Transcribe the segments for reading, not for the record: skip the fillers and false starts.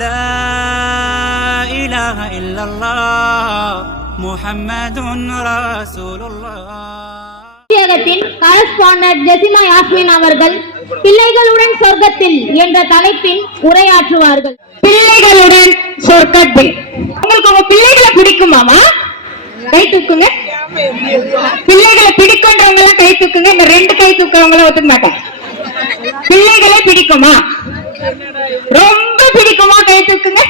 லா இலாஹ இல்லல்லாஹ் முஹம்மதுன் ரசூலுல்லாஹ். கரஸ்பாண்டன்ட் ஜெசிமா யாஸ்மின் அவர்கள் பிள்ளைகளுடன் சொர்க்கத்தில் என்ற தலைப்பில் உரையாற்றுவார்கள். பிள்ளைகளுடன் சொர்க்கத்தில். உங்களுக்கு உங்க பிள்ளைகளை பிடிக்குமாமா? கை தூக்குங்க. பிள்ளைகளை பிடிக்கும்ன்றவங்க எல்லாம் கை தூக்குங்க. இந்த 2 கை தூக்குறவங்கள ஒத்துக்க மாட்டேன். பிள்ளைகளை பிடிக்குமா? ரொம்ப பிடிக்குமா? கை தூக்குங்க.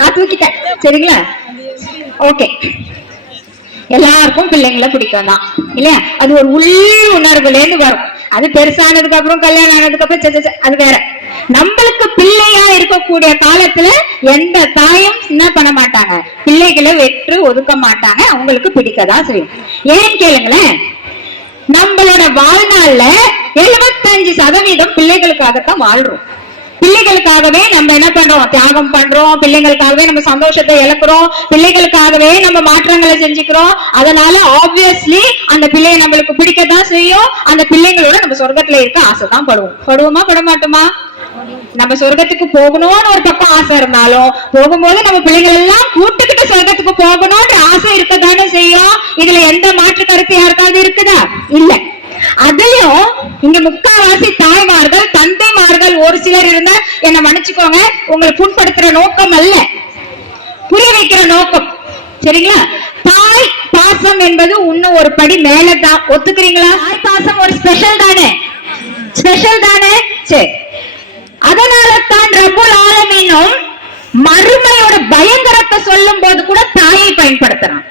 நான் தூக்கிட்டேன். சரிங்களா? ஓகே. எல்லாருக்கும் பிள்ளைங்களை பிடிக்கும் தான் இல்லையா? அது ஒரு உள் உணர்வுல இருந்து வரும். அது பெருசானதுக்கு அப்புறம் கல்யாணம் ஆனதுக்கு அப்புறம் அது வேற. நம்மளுக்கு பிள்ளையா இருக்கக்கூடிய காலத்துல எந்த தாயும் என்ன பண்ண மாட்டாங்க, பிள்ளைகளை வெற்று ஒதுக்க மாட்டாங்க. அவங்களுக்கு பிடிக்கதான் செய்யும். ஏன் கேளுங்களேன், நம்மளோட வாழ்நாள்ல 75% பிள்ளைகளுக்காகத்தான் வாழ்றோம். பிள்ளைகளுக்காகவே நம்ம என்ன பண்றோம், தியாகம் பண்றோம். பிள்ளைகளுக்காகவே நம்ம சந்தோஷத்தை இழக்கிறோம். பிள்ளைகளுக்காகவே நம்ம மாற்றங்களை செஞ்சுக்கிறோம். அதனால ஆப்வியஸ்லி அந்த பிள்ளையை நம்மளுக்கு பிடிக்கதான் செய்யும். அந்த பிள்ளைங்களோட நம்ம சொர்க்கத்துல இருக்க ஆசைதான் படுவோம். படுவோமா பட மாட்டோமா? நம்ம சொர்க்கத்துக்கு போகணும்னு ஒரு பக்கம் ஆசை இருந்தாலும் போகும்போது நம்ம பிள்ளைகள் எல்லாம் கூட்டுக்கிட்டு சொர்க்கத்துக்கு போகணும்ன்ற ஆசை இருக்கதானே செய்யும். இதுல எந்த மாற்று கருத்து யாருக்காவது இருக்குதா? இல்ல. அதுலயும் இங்க முக்காவாசி தாய்மார்கள் தந்தைமார்கள் ஒரு சிலர் இருந்தா என்ன மன்னிச்சுக்கோங்க, உங்களை புண்படுத்துற நோக்கம் அல்ல, புரிய வைக்கிற நோக்கம். சரிங்களா? தாய் பாசம் என்பது இன்னும் ஒரு படி மேலதான். ஒத்துக்கிறீங்களா? தாய் பாசம் ஒரு ஸ்பெஷல் தானே, ஸ்பெஷல் தானே. சரி, அதனால தான் ரப்புல் ஆலமீனும் மறுமையோட பயங்கரத்தை சொல்லும் போது கூட தாயை பயன்படுத்துறான்.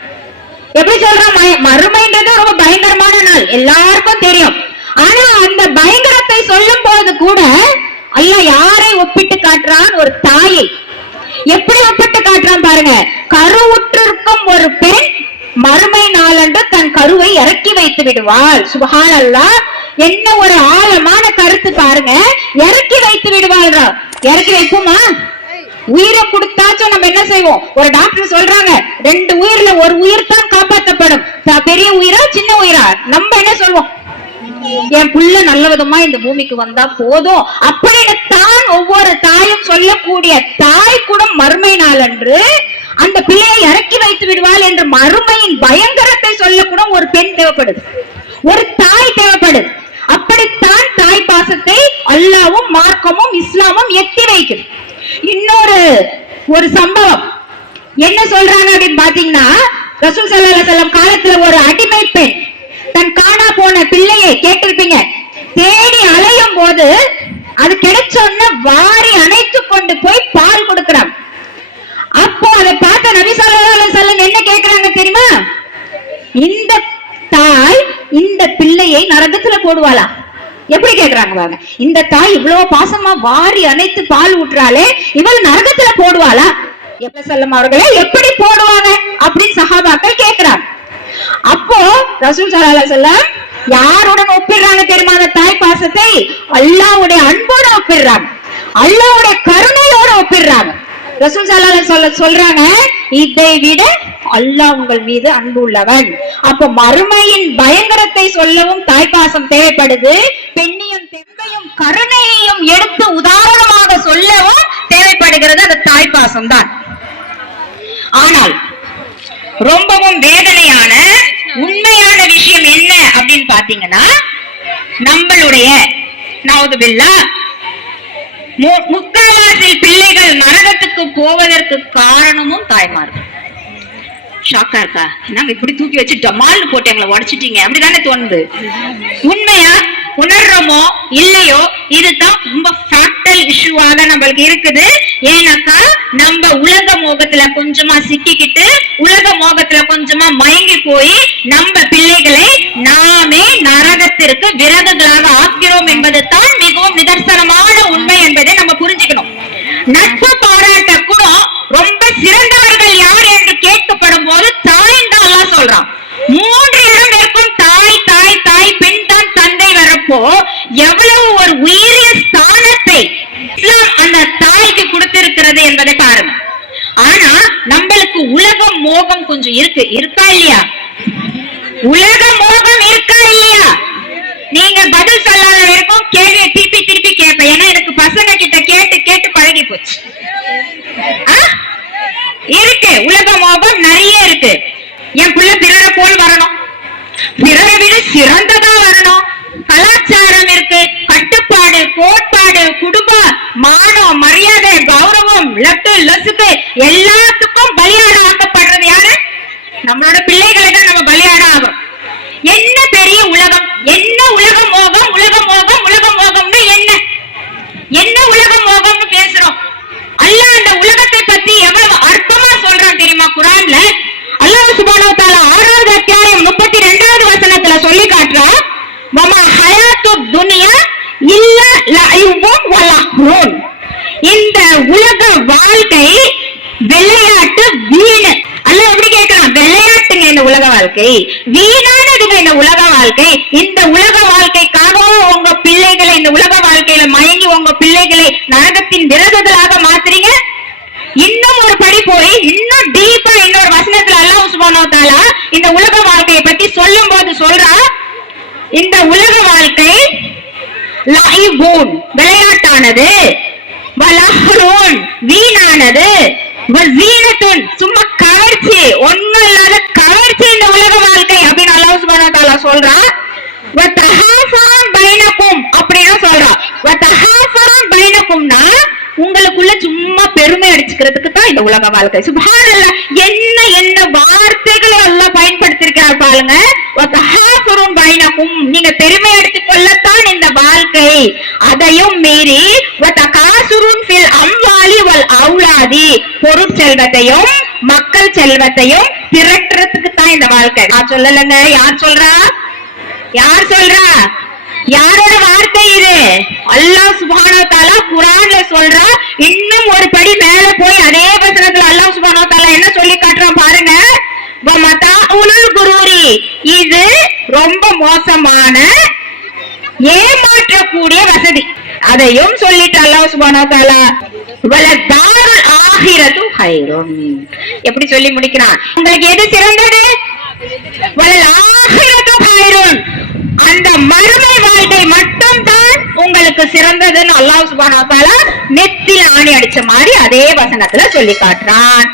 எப்படி சொல்றான்? மறுமைன்றது ரொம்ப பயங்கரமான நாள், எல்லாருக்கும் தெரியும். ஆனா அந்த பயங்கரத்தை சொல்லும் போது கூட அல்லாஹ் யாரை ஒப்பிட்டு காட்டுறான்? ஒரு தாயை. எப்படி ஒப்பிட்டு காட்டுறான் பாருங்க. கருவுற்றிருக்கும் ஒரு பெண் மறுமை நாளன்று தன் கருவை இறக்கி வைத்து விடுவாள். சுப்ஹானல்லாஹ், என்ன ஒரு ஆழமான கருத்து பாருங்க. இறக்கி வைத்து விடுவாள். இறக்கி வைப்போமா? உயிரை கொடுத்தாச்சும் நம்ம என்ன செய்வோம்? ஒரு டாக்டர் சொல்றாங்க 2 உயிர்ல ஒரு உயிர் தான் காப்பாற்றப்படும். பெரிய உயிரா சின்ன உயிரா? நம்ம என்ன சொல்வோம்? என் புள்ள நல்ல விதமா இந்த பூமிக்கு வந்தா போதும் அப்படின்னு தான் ஒவ்வொரு தாயும் சொல்லக்கூடிய தாய் கூட மறுமை நாள் அன்று அந்த பிள்ளையை இறக்கி வைத்து விடுவாள் என்று மறுமையின் பயங்கரத்தை சொல்லக்கூட ஒரு பெண் தேவைப்படுது, ஒரு தாய் தேவைப்படுது. அப்படித்தான் தாய் பாசத்தை அல்லாஹ்வும் மார்க்கமும் இஸ்லாமும் எத்தி வைக்குது. இன்னொரு ஒரு சம்பவம் என்ன சொல்றாங்க அப்படின்னு பாத்தீங்கன்னா, ரசூல் ஸல்லல்லாஹு அலைஹி வஸல்லம் காலத்துல ஒரு அடிமை பெண் தன் காணா போன பிள்ளையை கேட்டிருப்பீங்க தேடி அலையும் போது அது கிடைச்சோன்னு வாரி அணைத்து கொண்டு போய் பால் கொடுக்கிறான். அப்போ அதை பார்த்த நபி ஸல்லல்லாஹு அலைஹி வஸல்லம் என்ன கேட்கிறாங்க தெரியுமா? இந்த தாய் இந்த பிள்ளையை நரகத்துல போடுவாளா? எப்படி கேக்குறாங்க பாருங்க. இந்த தாய் இவ்வளவு பாசமா வாரி அணைத்து பால் ஊற்றாலே இவள் நரகத்துல போடுவாளா? அவர்களே எப்படி போடுவாங்க அப்படின்னு சஹாபாக்கள் கேக்குறாங்க. அப்போ ரசூல் ஸல்லல்லாஹு அலைஹி வஸல்லம் யாருடன் ஒப்பிடுறாங்க தெரியுமா? அந்த தாய் பாசத்தை அல்லாஹ்வுடைய அன்போட ஒப்பிடுறாங்க, அல்லாஹ்வுடைய கருணையோட ஒப்பிடுறாங்க. ரசூல் ஸல்லல்லாஹு அலைஹி வஸல்லம் சொல்றாங்க, இதை விட அல்லாஹ் உங்கள் மீது அன்பு உள்ளவன். அப்ப மறுமையின் பயங்கரத்தை சொல்லவும் தாய்ப்பாசம் தேவைப்படுது. பெண்ணியும் தெம்பையும் கருணையையும் எடுத்து உதாரணமாக சொல்லவும் தேவைப்படுகிறது அந்த தாய்ப்பாசம் தான். ஆனால் ரொம்பவும் வேதனையான உண்மையான விஷயம் என்ன அப்படின்னு பாத்தீங்கன்னா, நம்மளுடைய நவுதுபில்லாஹ் முக்காவாசி பிள்ளைகள் நரகத்துக்கு போவதற்கு காரணமும் தாய்மார்கள். ஷாக்கா இருக்கா? நாங்க இப்படி தூக்கி வச்சு டமால்னு போட்டு எங்களை உடைச்சிட்டீங்க அப்படிதானே தோணுது. உண்மையா உணர்றோமோ இல்லையோ, இதுதான் ரொம்ப ஃபேக்டல் இஷ்யூவாக நம்மளுக்கு இருக்குது. ஏன்னாக்கா நம்ம உலக மோகத்துல கொஞ்சமா சிக்கிக்கிட்டு உலக மோகத்துல கொஞ்சமா மயங்கி போய் நம்ம பிள்ளைகளை நாமே நரகத்திற்கு விறகுகளாக ஆக்கிறோம் என்பது தான் மிகவும் நிதர்சனமான உண்மை என்பதை நம்ம புரிஞ்சுக்கணும். நட்பு பாராட்ட கூட ரொம்ப சிறந்தவர்கள் யார் என்று கேட்கப்படும் போது தாய் தான் எல்லாம் சொல்றான். 3 இடம் இருக்கும். தாய் தாய் தாய், பெண் தான் தந்தை வரப்போ எவ்வளவு ஒரு உயரிய ஸ்தானத்தை அந்த தாய்க்கு கொடுத்திருக்கிறது என்பதை பாருங்க. ஆனா நம்மளுக்கு உலக மோகம் கொஞ்சம் இருக்கா இல்லையா? உலக மோகம் இருக்கா இல்லையா? நீங்க பதில் சொல்லாத வரைக்கும் கேள்வியை திருப்பி திருப்பி கேட்பேன். ஏன்னா எனக்கு பசங்க கிட்ட கேட்டு கேட்டு பழகி போச்சு. உலக மோகம் நிறைய இருக்கு. என் பிள்ளை பிறரை போல் வரணும், பிறரை விட சிறந்ததா வரணும், கலாச்சாரம் இருக்கு, கட்டுப்பாடு, கோட்பாடு, குடும்ப மானம், மரியாதை, கௌரவம், லட்டு லசுக்கு எல்லாத்துக்கும் பலியாட ஆக்கப்படுறது யாரு? நம்மளோட பிள்ளைகளை தான் நம்ம பலியாட ஆகும். என்ன பெரிய உலகம், என்ன உலக மோகம், உலக மோகம், உலக மோகம்னு என்ன என்ன உலக மோகம்னு பேசுறோம். அல்லாஹ் அந்த உலகத்தை பத்தி எவ்வளவு அர்த்தமா சொல்றான் தெரியுமா? குர்ஆன்ல அல்லாஹ் சுப்ஹானஹு வ தஆலா 6வது அத்தியாயம் 32வது வசனத்துல சொல்லி காட்டுறான், வமா ஹயாத்துத் துன்யா இல்லா லஐபுன் வ லஹ்வுன். இந்த உலக வாழ்க்கை விளையாட்டு, வீண். அல்லாஹ் எப்படி கேக்குறான்? விளையாட்டுங்க இந்த உலக வாழ்க்கை, வீணானதுங்க இந்த உலக வாழ்க்கை. இந்த உலக வாழ்க்கைக்காகவும் உங்க பிள்ளைகளை இந்த உலக வாழ்க்கையில மயங்கி உங்க பிள்ளைகளை நரகத்தின் விரதங்களாக மாத்துறீங்க. இன்னும் ஒரு படி போய் இன்னும் டீப்பா இன்னொரு வசனத்துல அல்லாஹ் சுப்ஹானஹு வ தஆலா இந்த உலக வாழ்க்கையை பத்தி சொல்லும் போது சொல்றா, இந்த உலக வாழ்க்கை லைபூன் விளையாட்டானது, வலஹ்வுன் வீணானது, வஸீனத்துன் சும்மா கவர்ச்சி, ஒண்ணும் இல்லாத கவர்ச்சி இந்த உலக வாழ்க்கை அப்படின்னு அல்லாஹ் சுப்ஹானஹு வ தஆலா சொல்றான். வதஹாஃபரன் பைனக்கும் அப்படின்னு சொல்றான். வதஹாஃபரன் பைனக்கும்னா உங்களுக்குள்ள சும்மா பெருமை அடிச்சுக்கிறதுக்கு தான் இந்த உலக வாழ்க்கை. சுப்ஹானல்லாஹ், என்ன என்ன வார்த்தைகளை எல்லாம் பயன்படுத்திருக்கிறார் பாருங்க. வதஹாஃபரன் பைனக்கும், நீங்க பெருமை அடித்துக் கொள்ளத்தான் இந்த வாழ்க்கை. அதையும் மீறி வதகாசுருன் ஃபில் அம்வாலி வல் அவுலாதி, பொருட்செல்வத்தையும் மக்கள் செல்வத்தையும் திரட்டுறதுக்கு தான் இந்த வாழ்க்கை. நான் சொல்லலங்க, யார் சொல்றா? யார் சொல்றா? யாரோட வார்த்தை இது? அல்லாஹ் சுப்ஹானஹு வ தஆலா குர்ஆன்ல சொல்றா. இன்னும் ஒரு படி மேல போய் அதே வசனத்துல அல்லாஹ் சுப்ஹானஹு வ தஆலா என்ன சொல்லி காட்டுறான் பாருங்க. வமதாஉல் குரூரி, இது ரொம்ப மோசமான ஏமாற்றக்கூடிய வசதி. அதையும் சொல்லிட்டு அல்லாஹ் சுப்ஹானஹு வ தஆலா வலதாருல் ஆகிரத்து ஹைருன், எப்படி சொல்லி முடிக்கிறான்? உங்களுக்கு எது சிறந்தது? வலல் ஆகிரத்து ஹைருன், அந்த மறுமை வாழ்க்கை மட்டும் தான் உங்களுக்கு சிறந்ததுன்னு அல்லாஹ் சுப்ஹானஹு வ தஆலா நெத்தில ஆணி அடிச்ச மாதிரி அதே வசனத்துல சொல்லி காட்டுறான்.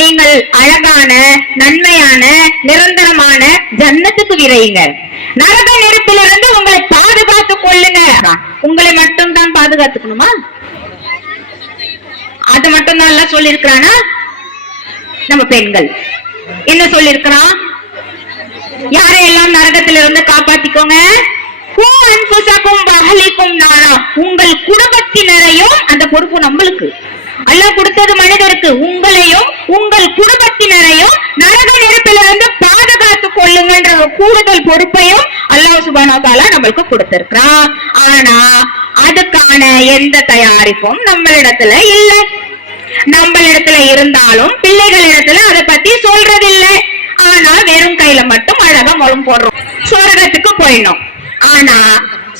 நீங்கள் அழகான, நன்மையான, நிரந்தரமான ஜன்னத்துக்கு விரையுங்க, நரக நெருப்பிலிருந்து உங்களை பாதுகாத்துக் கொள்ளுங்க. உங்களை மட்டும் தான் பாதுகாத்துக்கணுமா? அது மட்டும் தான் எல்லாம் சொல்லி இருக்கிறானா? நம்ம பெண்கள் என்ன சொல்லி இருக்கிறான்? யாரையெல்லாம் நரகத்திலிருந்து காப்பாத்திக்கோங்க. உங்கள் குடும்பத்தினரையும், அந்த பொறுப்பு நம்மளுக்கு அல்லாஹ் கொடுத்தது மனிதருக்கு, உங்களையும் உங்கள் குடும்பத்தினரையும் நரக நெருப்பிலிருந்து பாதுகாத்துக் கொள்ளுங்கன்ற கூடுதல் பொறுப்பையும் அல்லாஹ் சுப்ஹானஹு வ தஆலா நம்மளுக்கு கொடுத்திருக்கிறான். ஆனா அதுக்கான எந்த தயாரிப்பும் நம்மளிடத்துல இல்லை. நம்மளிடத்துல இருந்தாலும் பிள்ளைகளிடத்துல அதை பத்தி சொல்றதில்லை. ஆனா வெறும் கையில மட்டும் அழகா முழம் போடுறோம். சொர்க்கத்துக்கு போயிடணும். ஆனா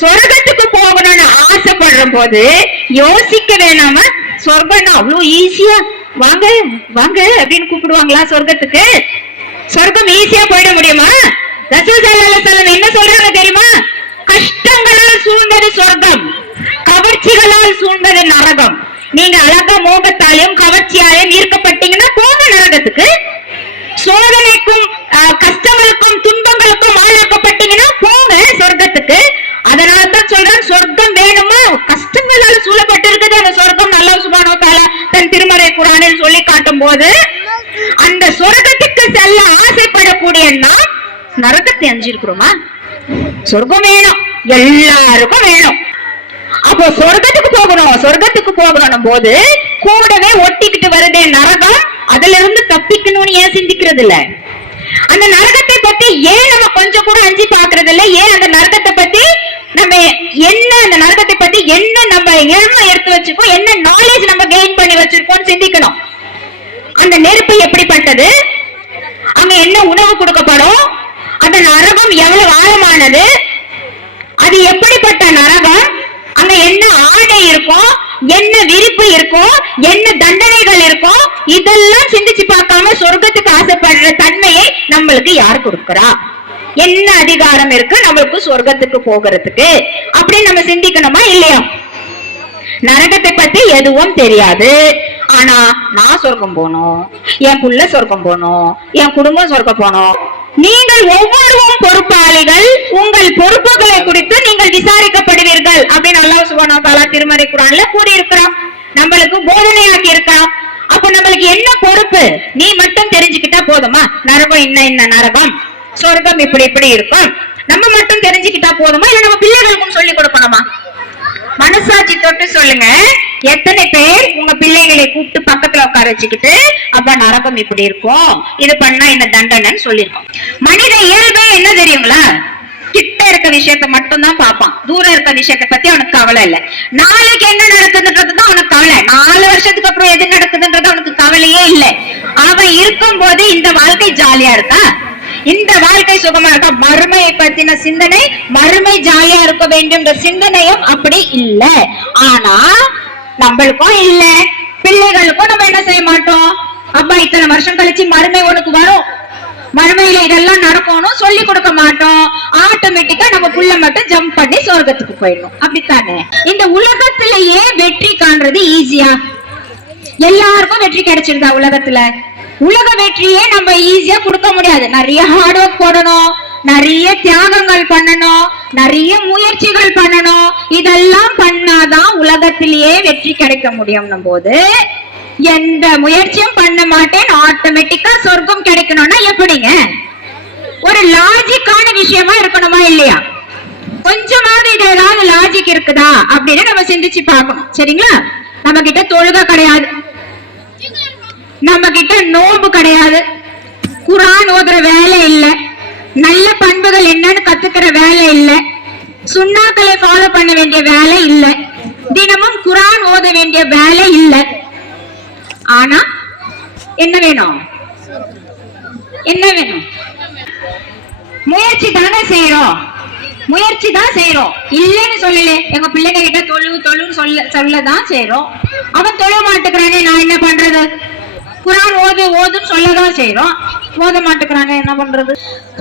சொர்க்கத்துக்கு போகணும்னு ஆசைப்படுற போது யோசிக்க வேணாம, சொர்க்கம்னா அவ்வளவு ஈஸியா வாங்க வாங்க அப்படின்னு கூப்பிடுவாங்களா சொர்க்கத்துக்கு? சொர்க்கம் ஈஸியா போயிட முடியுமா? ரசூல் ஸல்லல்லாஹு அலைஹி வஸல்லம் என்ன சொல்றாங்க தெரியுமா? கஷ்டங்களால் சூழ்ந்தது சொர்க்கம், கவர்ச்சிகளால் சூழ்ந்தது நரகம். நீங்க அழகா மோகத்தாலையும் கவர்ச்சியாலையும் ஈர்க்கப்பட்டீங்கன்னா போங்க நரகத்துக்கு. சோதனைக்கும் கஷ்டங்களுக்கும் துன்பங்களுக்கும் ஆளாக்கப்பட்டீங்கன்னா போங்க சொர்க்கத்துக்கு. அதனாலதான் சொல்றேன், சொர்க்கம் வேணுமா? கஷ்டங்களால சூழப்பட்டு இருக்குது அந்த சொர்க்கம். அல்லாஹ் சுப்ஹானஹு வ தஆலா தன் திருமறை குர்ஆனில் சொல்லி காட்டும் போது அந்த சொர்க்கத்துக்கு செல்ல ஆசைப்படக்கூடிய நாம் நரகத்தை அஞ்சிருக்கிறோமா? சொர்க்கம் வேணும், எல்லாருக்கும் வேணும். அப்போ சொர்க்கத்துக்கு போகணும், சொர்க்கத்துக்கு போகணும் போது கூடவே ஒட்டிக்கிட்டு வருதே நரகம், அதுல இருந்து தப்பிக்கணும்னு ஏன் சிந்திக்கிறது இல்ல? அந்த நரகத்தை பத்தி ஏன் நம்ம கொஞ்சம் கூட அஞ்சி பாக்குறது இல்ல? ஏன் அந்த நரகத்தை பத்தி நம்ம என்ன, அந்த நரகத்தை பத்தி என்ன நம்ம எண்ணம் எடுத்து வச்சிருக்கோம், என்ன நாலேஜ் நம்ம கெயின் பண்ணி வச்சிருக்கோம் சிந்திக்கணும். அந்த நெருப்பு எப்படிப்பட்டது, அங்க என்ன உணவு கொடுக்கப்படும், அந்த நரகம் எவ்வளவு ஆழமானது, அது எப்படிப்பட்ட நரகம், அங்க என்ன ஆணை இருக்கும், என்ன விரிப்பு இருக்கும், என்ன தண்டனைகள் இருக்கும், இதெல்லாம் சிந்திச்சு பார்க்காம சொர்க்கத்துக்கு ஆசைப்படுற தன்மையை நம்மளுக்கு யார் கொடுக்கிறா? என்ன அதிகாரம் இருக்கு நம்மளுக்கு சொர்க்கத்துக்கு போகிறதுக்கு அப்படின்னு நம்ம சிந்திக்கணுமா இல்லையா? நரகத்தை பத்தி எதுவும் தெரியாது. ஆனா நான் சொர்க்கம் போகணும், என் புள்ள சொர்க்கம் போகணும், என் குடும்பம் சொர்க்கம் போகணும். நீங்கள் ஒவ்வொருவரும் பொறுப்பாளிகள், உங்கள் பொறுப்புகளை குறித்து நீங்கள் விசாரிக்கப்படுவீர்கள் அப்படின்னு அல்லாஹ் சுப்ஹானஹு வ தஆலா திருமறை குர்ஆன்ல கூறியிருக்கிறான், நம்மளுக்கு போதனையாக்கி இருக்கான். அப்ப நம்மளுக்கு என்ன பொறுப்பு? நீ மட்டும் தெரிஞ்சுக்கிட்டா போதுமா? நரகம் என்ன நரகம், சொர்க்கம் இப்படி இப்படி இருக்கும், நம்ம மட்டும் தெரிஞ்சுக்கிட்டா போதுமா? இல்ல நம்ம பிள்ளைகளுக்கும் சொல்லி கொடுக்கணுமா? மனசாட்சி தொட்டு சொல்லுங்க, எத்தனை பேர் உங்க பிள்ளைகளை கூப்பிட்டு பக்கத்துல உட்கார வச்சுக்கிட்டு அப்ப நரகம் இப்படி இருக்கும், இது பண்ணா என்ன தண்டனைன்னு சொல்லிருக்கோம். மனித இயல்பே என்ன தெரியுங்களா? கிட்ட இருக்க விஷயத்த மட்டும் தான் பார்ப்பான், தூரம் இருக்க விஷயத்த பத்தி அவனுக்கு கவலை இல்ல. நாளைக்கு என்ன நடக்குதுன்றதுதான் அவனுக்கு கவலை, 4 வருஷத்துக்கு அப்புறம் எது நடக்குதுன்றது அவனுக்கு கவலையே இல்லை. அவன் இருக்கும் போது இந்த வாழ்க்கை ஜாலியா இருக்கா, இந்த வாழ்க்கை சுகமா இருக்கா? மறுமையை பத்தின சிந்தனை, மறுமை ஜாலியா இருக்க வேண்டும் சிந்தனையும் அப்படி இல்ல. ஆனா நம்மளுக்கும் இல்ல, பிள்ளைகளுக்கும் நம்ம என்ன செய்ய மாட்டோம், அப்பா இத்தனை வருஷம் கழிச்சு மறுமை உனக்கு வரும், மறுமையில இதெல்லாம் நடக்கணும் சொல்லி கொடுக்க மாட்டோம். ஆட்டோமேட்டிக்கா நம்ம புள்ள மட்டும் ஜம்ப் பண்ணி சொர்க்கத்துக்கு போயிடணும், அப்படித்தானே? இந்த உலகத்திலேயே வெற்றி காண்றது ஈஸியா? எல்லாருக்கும் வெற்றி கிடைச்சிருந்தா உலகத்துல? உலக வெற்றியே நம்ம ஈஸியா கொடுக்க முடியாது. நிறைய ஹார்ட் ஒர்க் போடணும், நிறைய தியாகங்கள் பண்ணணும், நிறைய முயற்சிகள் பண்ணணும். இதெல்லாம் பண்ணாதான் உலகத்திலேயே வெற்றி கிடைக்க முடியும். போது எந்த முயற்சியும் பண்ண மாட்டேன், ஆட்டோமேட்டிக்கா சொர்க்கம் கிடைக்கணும்னா எப்படிங்க? ஒரு லாஜிக்கான விஷயமா இருக்கணுமா இல்லையா? கொஞ்சமாவது இது ஏதாவது லாஜிக் இருக்குதா அப்படின்னு நம்ம சிந்திச்சு பார்க்கணும். சரிங்களா? நம்ம கிட்ட தொழுகை கிடையாது, நம்ம கிட்ட நோன்பு கிடையாது, குர்ஆன் ஓதுற வேலை இல்ல, நல்ல பண்புகள் என்னன்னு கத்துக்கிற வேலை இல்ல, சுன்னாக்களை ஃபாலோ பண்ண வேண்டிய வேலை இல்ல, தினமும் குர்ஆன் ஓத வேண்டிய வேலை இல்ல. ஆனா என்ன வேணும்? என்ன வேணும்? முயற்சி தானே செய்யறோம், முயற்சி தான் செய்யறோம், இல்லன்னு சொல்லல. எங்க பிள்ளைங்க கிட்ட தொழுன்னு சொல்லதான் செய்யறோம். அவன் தொழ மாட்டுக்கிறானே, நான் என்ன பண்றது? குர்ஆன் ஓதுன்னு சொல்லதான் செய்யறோம், ஓத மாட்டுக்கிறானே, என்ன பண்றது?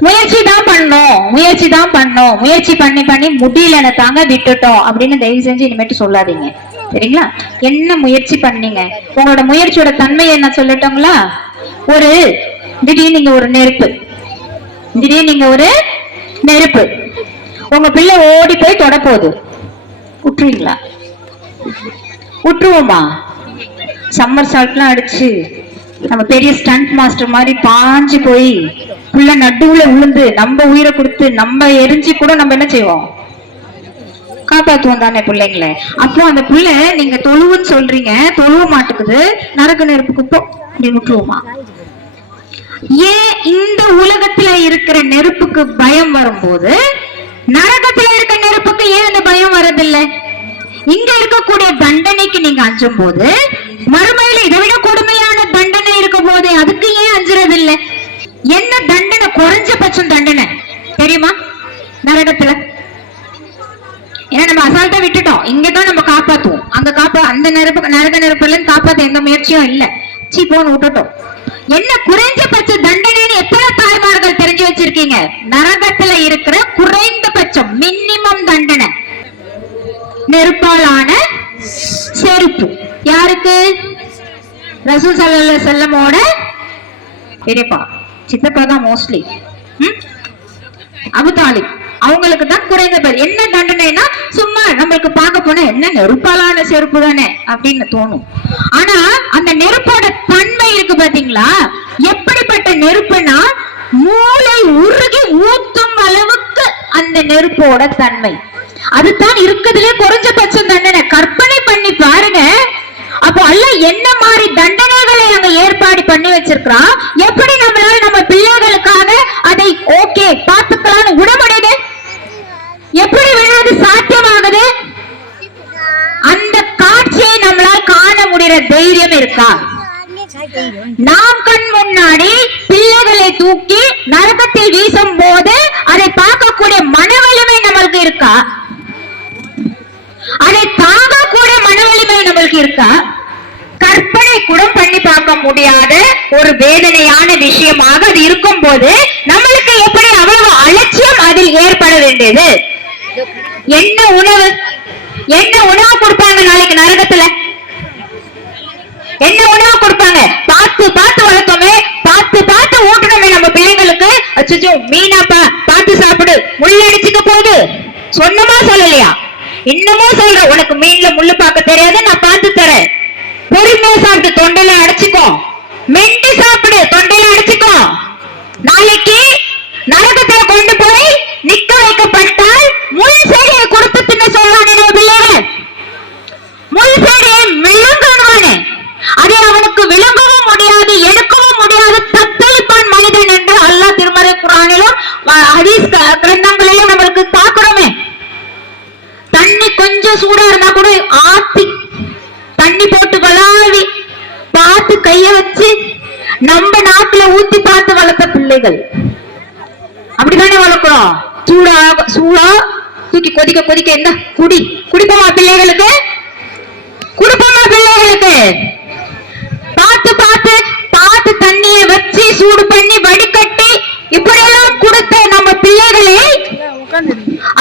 முயற்சி தான் பண்ணோம், முயற்சி தான் பண்ணோம், முயற்சி பண்ணி பண்ணி முடியலன்னு தாங்க விட்டுட்டோம் அப்படின்னு தயவு செஞ்சு இனிமேட்டு சொல்லாதீங்க. சரிங்களா? என்ன முயற்சி பண்ணீங்க? உங்களோட முயற்சியோட தன்மையை என்ன சொல்லட்டுங்களா? ஒரு திடீர்னு நீங்க ஒரு நெருப்பு, திடீர்னு நீங்க ஒரு நெருப்பு, உங்க பிள்ளை ஓடி போய் தொட போகுது, விட்டுருவீங்களா? விட்டுருவோமா? சம்மர் சால்ட்லாம் அடிச்சு நம்ம பெரிய ஸ்டண்ட் மாஸ்டர் மாதிரி பாஞ்சு போய் புள்ள நடுவுல விழுந்து நம்ம உயிரை கொடுத்து நம்ம எரிஞ்சு கூட நம்ம என்ன செய்வோம்? காப்பாத்துவோம் தானே பிள்ளைங்களை. அப்போ அந்த பிள்ளை நீங்க தொழுவுன்னு சொல்றீங்க, தொழுவ மாட்டுக்குது, நரக நெருப்புக்கு போ அப்படி விட்டுருவோமா? ஏன் இந்த உலகத்துல இருக்கிற நெருப்புக்கு பயம் வரும்போது நரகத்துல இருக்க நெருப்புக்கு ஏன் அந்த பயம் வரதில்லை? இங்க இருக்கக்கூடிய தண்டனைக்கு நீங்க அஞ்சும் போது மறுமையில இதை விட கொடுமையான தண்டனை இருக்கும் போது அதுக்கு ஏன் அஞ்சுறது இல்ல? என்ன தண்டனை? குறைஞ்சபட்சம் தண்டனை தெரியுமா நரகத்துல? ஏன்னா நம்ம அசால்ட்டா விட்டுட்டோம், இங்கதான் நம்ம காப்பாத்துவோம், அங்க அந்த நரக நெருப்புல இருந்து காப்பாத்த எந்த முயற்சியும் இல்ல, சீ போன்னு விட்டுட்டோம். என்ன குறைஞ்சபட்ச தண்டனைன்னு எத்தனை தாய்மார்கள் தெரிஞ்சு வச்சிருக்கீங்க? நரகத்துல இருக்கிற குறைந்தபட்சம் மினிமம் தண்டனை நெருப்பாலான செருப்பு. யாருக்கு? ரசூல் ஸல்லல்லாஹு அலைஹி வஸல்லமோட பெரியப்பா சித்தப்பா தான் மோஸ்ட்லி, அபூ தாலிப், அவங்களுக்கு தான் குறைந்தபட்சம். என்ன தண்டனைனா சும்மா நம்மளுக்கு பார்க்க போனா என்ன நெருப்பாலான செருப்பு தானே அப்படின்னு தோணும். ஆனா அந்த நெருப்போட தன்மை இருக்கு பாத்தீங்களா? எப்படிப்பட்ட நெருப்புனா மூளை உருகி ஊத்தும் அளவுக்கு அந்த நெருப்போட தன்மை. அதுதான் இருக்கிறதுலே குறைஞ்சபட்சம் தண்டனை. கற்பனை பண்ணி பாருங்க. அப்போ அல்லாஹ் என்ன மாதிரி தண்டனைகளை அங்க ஏற்பாடு பண்ணி வச்சிருக்கான். எப்படி நம்மளால நம்ம பிள்ளைகளுக்காக அதை ஓகே பாத்துக்கலாம்னு விட முடியுது? எப்படி விடாது சாத்தியமாகுது? அந்த காட்சியை நம்மளால் காண முடிகிற தைரியம் இருக்கா? நாம் கண் முன்னாடி பிள்ளைகளை தூக்கி நரகத்தில் வீசும் போது அதை பார்க்கக்கூடிய மன வலிமை நம்மளுக்கு இருக்கா? அதை தாங்கக்கூடிய மன வலிமை நம்மளுக்கு இருக்கா? கற்பனை கூட பண்ணி பார்க்க முடியாத ஒரு வேதனையான விஷயமாக அது இருக்கும் போது நம்மளுக்கு எப்படி அவ்வளவு அலட்சியம் அதில் ஏற்பட வேண்டியது? என்ன உணவு கொடுப்பாங்க நாளைக்கு நரகத்துல? என்ன உணவு கொடுப்பாங்க? பார்த்து பார்த்து வளர்த்தோமே, பார்த்து பார்த்து ஊட்டணுமே நம்ம பிள்ளைங்களுக்கு. அச்சோ மீனாப்பா பார்த்து சாப்பிடு, முள் அடிச்சுக்க போகுது சொன்னமா சொல்லலையா? இன்னமும் சொல்ற, உனக்கு மீன்ல முள்ளு பார்க்க தெரியாது, நான் பார்த்து தரேன். பொறுமையா சாப்பிட்டு தொண்டையில அடைச்சுக்கோ, மெண்டு சாப்பிடு தொண்டையில அடைச்சுக்கோ. நாளைக்கு நரகத்துல கொண்டு போய் நிக்க வைக்கப்பட்டால் முள் செடியை கொடுத்து தின்ன சொல்றானே நம்ம பிள்ளைகள். முள் செடியை விழுங்குவானே, அதை அவனுக்கு விழுங்கவும் முடியாது, எடுக்கவும் முடியாது, தத்தளிப்பான் மனிதன் என்று அல்லாஹ் திருமறை குர்ஆனிலும் ஹதீஸ் கிரந்தங்களிலும் நம்மளுக்கு பார்க்கிறோமே. தண்ணி கொஞ்சம் சூடா இருந்தா கூட ஆத்தி தண்ணி போட்டு வளாவி பார்த்து கைய வச்சு நம்ம நாட்டுல ஊத்தி பார்த்து வளர்த்த பிள்ளைகள். அப்படித்தானே வளர்க்கிறோம். சூடா தூக்கி கொதிக்க கொதிக்க என்ன குடிப்போமா பிள்ளைகளுக்கு? குடிப்போமா பிள்ளைகளுக்கு? பார்த்து பார்த்து பார்த்து தண்ணியை வச்சு சூடு பண்ணி வடிகட்டி இப்படியெல்லாம் கொடுத்த நம்ம பிள்ளைகளை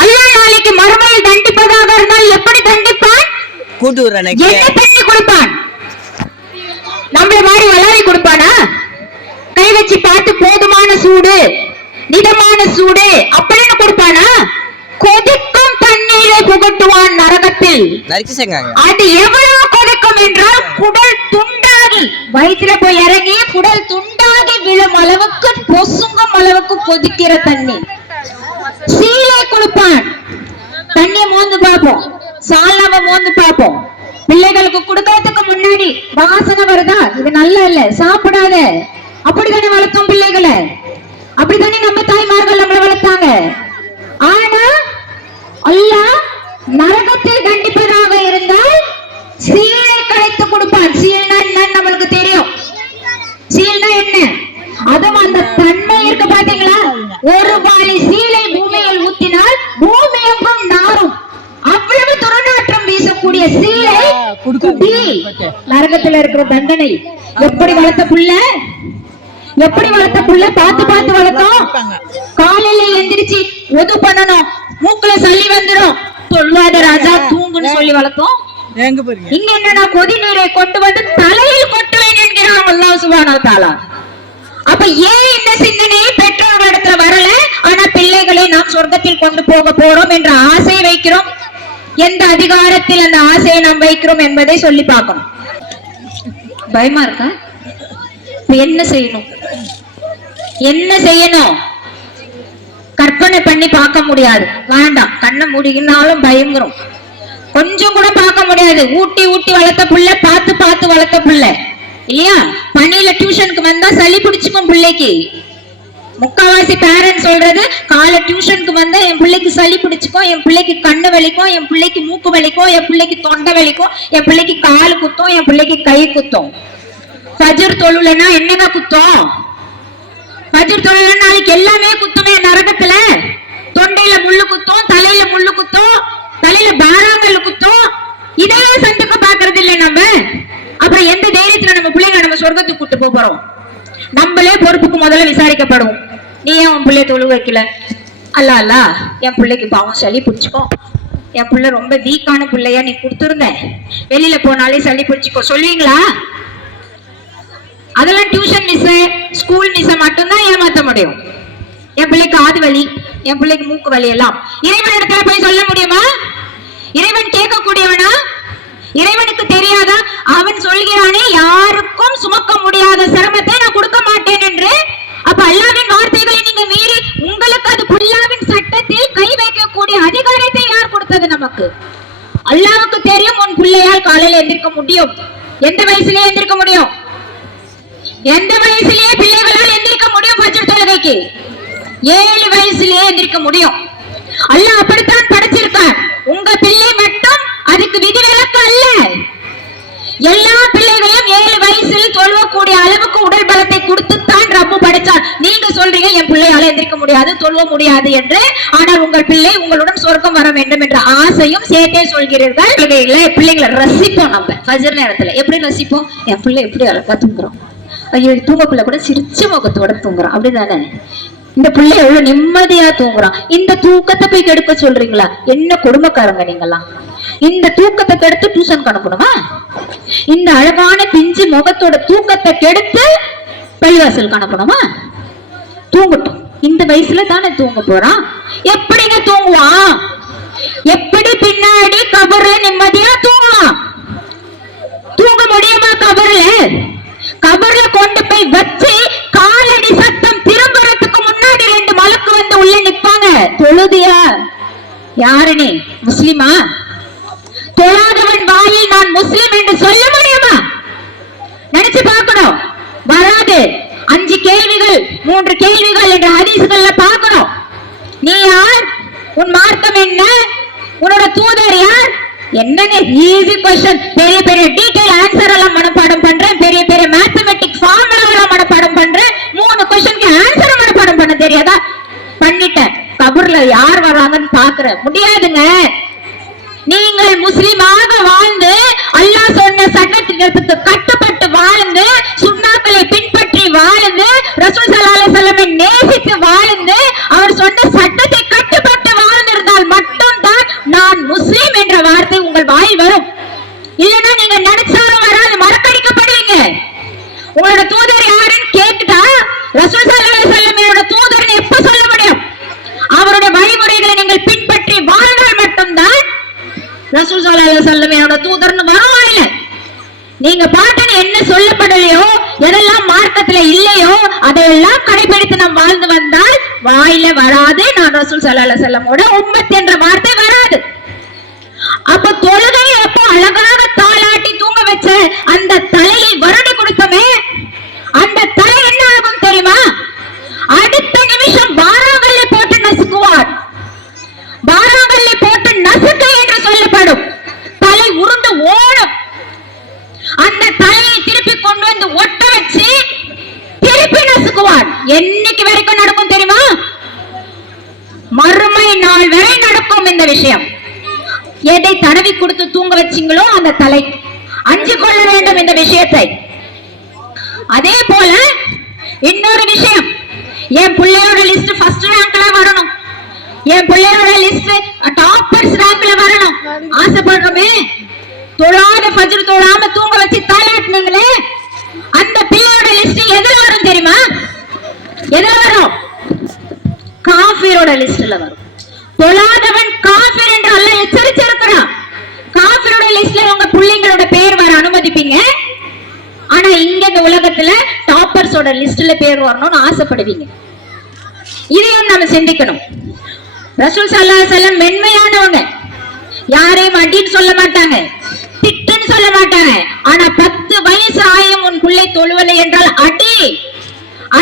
அல்லாஹ் நாளைக்கு மறுமையில் தண்டிப்பதாக இருந்தால் எப்படி தண்டிப்பான்? என்ன தண்ணி கொடுப்பான்? நம்மள மாதிரி வளாரி கொடுப்பானா? கை வச்சு பார்த்து போதுமான சூடு, நிதமான சூடு அப்படின்னு கொடுப்பானா? கொதிக்கும் தண்ணீரை புகட்டுவான் நரகத்தில். அது எவ்வளவு கொதிக்கும் என்றால் குடல் துண்டாகி வயிற்றுல போய் இறங்கி குடல் துண்டாகி விழும் அளவுக்கு பொசுங்கும் அளவுக்கு கொதிக்கிற தண்ணி. சீலை கொடுப்பான். தண்ணிய மோந்து பார்ப்போம், சால்னாவை மோந்து பார்ப்போம். பிள்ளைகளுக்கு கொடுக்கறதுக்கு முன்னாடி வாசனை வருதா, இது நல்லா இல்ல சாப்பிடாத, அப்படித்தானே வளர்த்தோம் பிள்ளைகளை. அப்படித்தானே நம்ம தாய்மார்கள் நம்மளை வளர்த்தாங்க. ஆனா அல்லாஹ் நரகத்தில் தண்டிப்பதாக இருந்தால் சீலை களைத்து கொடுப்பான். சீல்னா என்னன்னு நம்மளுக்கு தெரியும். சீல்னா என்ன? அதுவும் அந்த தன்மை இருக்கு பாத்தீங்களா? ஒரு வாளி சீலை பூமியில் ஊத்தினால் பூமி எங்கும் நாரும். அவ்வளவு துர்நாற்றம் வீசக்கூடிய சீலை நரகத்துல இருக்கிற தண்டனை. எப்படி வளர்த்த புள்ள, எப்படி வளர்த்த புள்ள, பார்த்து பார்த்து வளர்த்தோம். காலையில எந்திரிச்சு ஒது பண்ணணும், மூக்குல சளி வந்துடும், சொல்லாத ராஜா தூங்குன்னு சொல்லி வளர்த்தோம். இங்க என்னன்னா கொதி நீரை கொண்டு வந்து தலையில் கொட்டுவேன் என்கிறான் அல்லாஹ் சுப்ஹானஹு வ தஆலா. அப்ப ஏன் இந்த சிந்தனையை பெற்றோர்களிடத்துல வரல? ஆனா பிள்ளைகளை நாம் சொர்க்கத்தில் கொண்டு போக போறோம் என்ற ஆசை வைக்கிறோம். எந்த அதிகாரத்தில் அந்த ஆசையை நாம் வைக்கிறோம் என்பதை சொல்லி பார்க்கணும். பயமா இருக்கா? என்ன செய்யணும்? என்ன செய்யணும்? கற்பனை பண்ணி பார்க்க முடியாது, வேண்டாம். கண்ணை மூடினாலும் பயங்கரம். கொஞ்சம் கூட பார்க்க முடியாது. ஊட்டி ஊட்டி வளர்த்த புள்ள, பார்த்து பார்த்து வளர்த்த புள்ள இல்லையா? பணியில டியூஷனுக்கு வந்தா சளி பிடிச்சுக்கும் பிள்ளைக்கு. முக்காவாசி பேரண்ட்ஸ் சொல்றது, காலை டியூஷனுக்கு வந்தா என் பிள்ளைக்கு சளி பிடிச்சுக்கும், என் பிள்ளைக்கு கண்ணு வலிக்கும், என் பிள்ளைக்கு மூக்கு வலிக்கும், என் பிள்ளைக்கு தொண்டை வலிக்கும், என் பிள்ளைக்கு கால் குத்தும், என் பிள்ளைக்கு கை குத்தும். ஃபஜ்ர் தொழுலனா என்னங்க குத்தம்? ஃபஜ்ர் தொழுலனா நாளைக்கு எல்லாமே குத்துமே நரகத்துல. தொண்டையில முள்ளு குத்தும், தலையில முள்ளு குத்தும், தலையில பாராங்கல் குத்தும். இதெல்லாம் சந்துக்க பாக்குறது இல்லை நம்ம. அப்புறம் எந்த தைரியத்துல நம்ம பிள்ளைங்க நம்ம சொர்க்கத்துக்கு கூட்டு போறோம்? நம்மளே பொறுப்புக்கு முதல்ல விசாரிக்கப்படுவோம். நீ ஏன் உன் பிள்ளைய தொழு வைக்கல? அல்ல என் பிள்ளைக்கு பாவம் சளி பிடிச்சுக்கோ, என் பிள்ளை ரொம்ப வீக்கான பிள்ளையா நீ கொடுத்துருந்த, வெளியில போனாலே சளி பிடிச்சுக்கோ சொல்லுவீங்களா? அதெல்லாம் டியூஷன் மிஸ், ஸ்கூல் மிஸ் மட்டும்தான் ஏமாத்த முடியும். என் பிள்ளைக்கு காது வலி, என் பிள்ளைக்கு மூக்கு வலி எல்லாம் இறைவன் இடத்துல போய் சொல்ல முடியுமா? இறைவன் கேட்கக்கூடியவனா? இறைவனுக்கு தெரியாதா? அவன் சொல்கிறானே யாருக்கும் சுமக்க முடியாத சிரமத்தை நான் கொடுக்க மாட்டேன் என்று. அப்ப அல்லாஹ்வின் வார்த்தைகளை நீங்க மீறி உங்களுக்கு அது அல்லாஹ்வின் சட்டத்தில் கை வைக்கக்கூடிய அதிகாரத்தை யார் கொடுத்தது நமக்கு? அல்லாஹ்வுக்கு தெரியும் உன் பிள்ளையால் காலையில எந்திரிக்க முடியும். எந்த வயசுலயே எந்திரிக்க முடியும்? எந்த வயசுலயே பிள்ளைகளால் எந்திரிக்க முடியும்? ஃபஜ்ர் தொழுகைக்கு 7 வயசுலயே எந்திரிக்க முடியும். அல்லாஹ் அப்படித்தான் படைச்சிருக்கான். உங்க பிள்ளை மட்டும் அதுக்கு விதிவிலக்கு அல்ல. எல்லா பிள்ளைகளையும் 7 வயசில் தொழுவக்கூடிய அளவுக்கு உடல் பலத்தை கொடுத்துத்தான் ரப்பு படைச்சான். நீங்க சொல்றீங்க என் பிள்ளையால எந்திரிக்க முடியாது, தொழுவ முடியாது என்று. ஆனால் உங்கள் பிள்ளை உங்களுடன் சொர்க்கம் வர வேண்டும் என்ற ஆசையும் சேர்த்தே சொல்கிறீர்கள். பிள்ளைகளை ரசிப்போம் நம்ம ஃபஜ்ர் நேரத்துல. எப்படி ரசிப்போம்? என் பிள்ளை எப்படி அழகா தூங்குறோம், ஐயோ தூங்கக்குள்ள கூட சிரிச்ச முகத்தோட தூங்குறான், அப்படிதானே? இந்த பிள்ளை எவ்வளவு நிம்மதியா தூங்குறான். இந்த தூக்கத்தை போய் கெடுக்க சொல்றீங்களா? என்ன கொடுமைக்காரங்க நீங்கெல்லாம். இந்த தூக்கத்தை கெடுத்து டியூஷன் அனுப்பணுமா? இந்த அழகான பிஞ்சு முகத்தோட தூக்கத்தை கெடுத்து பள்ளிவாசலுக்கு அனுப்பணுமா? தூங்கட்டும், இந்த வயசுல தானே தூங்க போறான். எப்படிங்க தூங்குவான்? எப்படி பின்னாடி கபர்ல நிம்மதியா தூங்கலாம்? தூங்க முடியுமா? கபர்ல கொண்டு போய் வச்சு காலடி சத்தம் திரும்புறதுக்கு முன்னாடி 2 மலக்கு வந்து உள்ள நிப்பாங்க. தொழுதியா? யாரு நீ? முஸ்லிமா? தொழாதவன் வாயில் நான் முஸ்லிம் என்று சொல்ல முடியுமா? நினைச்சு பார்க்கணும். வராது. 5 கேள்விகள் 3 கேள்விகள் என்ற ஹதீஸ்கள்ல பார்க்கணும். நீ யார்? உன் மார்க்கம் என்ன? உன்னோட தூதர் யார்? என்னங்க ஈஸி क्वेश्चन. பெரிய பெரிய டீடைல் ஆன்சர் எல்லாம் மனப்பாடம் பண்றேன். பெரிய பெரிய மேத்தமேட்டிக் ஃபார்முலா எல்லாம் மனப்பாடம் பண்றேன். 3 क्वेश्चनக்கு ஆன்சர் மனப்பாடம் பண்ண தெரியாதா? பண்ணிட்டேன். கபர்ல யார் வராங்கன்னு பாக்குறேன். முடியாதுங்க. நீங்கள் முஸ்லிமாக வாழ்ந்து அல்லாஹ் சொன்ன சட்டத்திற்கு கட்டுப்பட்டு வாழ்ந்து சுன்னாக்களை பின்பற்றி வாழ்ந்து ரசூல் ஸல்லல்லாஹு அலைஹி வஸல்லம் நேசித்து வாழ்ந்து அவர் சொன்ன சட்டத்தை கட்டுப்பட்டு வாழ்ந்திருந்தால் மட்டும்தான் நான் முஸ்லிம் என்ற வார்த்தை உங்கள் வாயில் வரும். இல்லைன்னா நீங்க நினைச்சாலும் வராது, மறக்கடிக்கப்படுவீங்க. உங்களோட தூதர் யாருன்னு கேட்டுட்டா ரசூல் ஸல்லல்லாஹு அலைஹி வஸல்லம் தூதர்னு எப்ப சொல்ல முடியும்? அவருடைய வழிமுறைகளை நீங்கள் பின்பற்றி வாழ்ந்தால் மட்டும்தான் ரசூல் ஸல்லல்லாஹு அலைஹி வஸல்லம் என்னோட தூதர்னு வருமா? இல்ல. நீங்க பாட்டுன்னு என்ன சொல்லப்படலையோ, எதெல்லாம் மார்க்கத்துல இல்லையோ அதையெல்லாம் கடைபிடித்து நாம் வாழ்ந்து வந்தால் வாயில வராது நான் ரசூல் ஸல்லல்லாஹு அலைஹி வஸல்லமோட உம்மத் என்ற வார்த்தை வராது. அப்ப தொழுகை அப்போ அழகாக தாளாட்டி தூங்க வச்ச அந்த தலையை வருடி கொடுத்தமே, அந்த தலை என்ன ஆகும் தெரியுமா? அடுத்த நிமிஷம் பாராங்கல்ல போட்டு நசுக்குவார். பாராங்கல்ல போட்டு நசுக்க என்று சொல்லப்படும். தலை உருண்டு ஓடும். அந்த தலையை திருப்பி கொண்டு வந்து ஒட்ட வச்சு திருப்பி நசுக்குவார். என்னைக்கு வரைக்கும் நடக்கும் தெரியுமா? மறுமை நாள் வரை நடக்கும் இந்த விஷயம். எதை தடவி கொடுத்து தூங்க வச்சீங்களோ அந்த தலை அஞ்சு கொள்ள வேண்டும் இந்த விஷயத்தை. அதே போல இன்னொரு விஷயம், என் பிள்ளையோட லிஸ்ட் ஃபர்ஸ்ட் ரேங்க்ல வரணும், என் பிள்ளையோட லிஸ்ட் டாப்பர்ஸ் ரேங்க்ல வரணும் ஆசைப்படுறோமே. தொழாத ஃபஜ்ர் தொழாம தூங்க வச்சு தாலாட்டினீங்களே, அந்த பிள்ளையோட லிஸ்ட் எதுல வரும் தெரியுமா? எதுல வரும்? காஃபிரோட லிஸ்ட்ல வரும். தொழாதவன் காஃபிர் என்று அல்லாஹ் எச்சரிச்சிருக்கிறான். காஃபிரோட லிஸ்ட்ல உங்க பிள்ளைங்களோட பேர் வர அனுமதிப்பீங்க. ஆனா இங்க இந்த உலகத்துல டாப்பர்ஸோட லிஸ்ட்ல பேர் வரணும்னு ஆசைப்படுவீங்க. இதையும் நாம சிந்திக்கணும். ரசூல் ஸல்லல்லாஹு அலைஹி வஸல்லம் மென்மையானவங்க, யாரையும் அடின்னு சொல்ல மாட்டாங்க, திட்டுன்னு சொல்ல மாட்டாங்க. ஆனா 10 வயசு ஆயும் உன் பிள்ளை தொழுவலை என்றால் அடி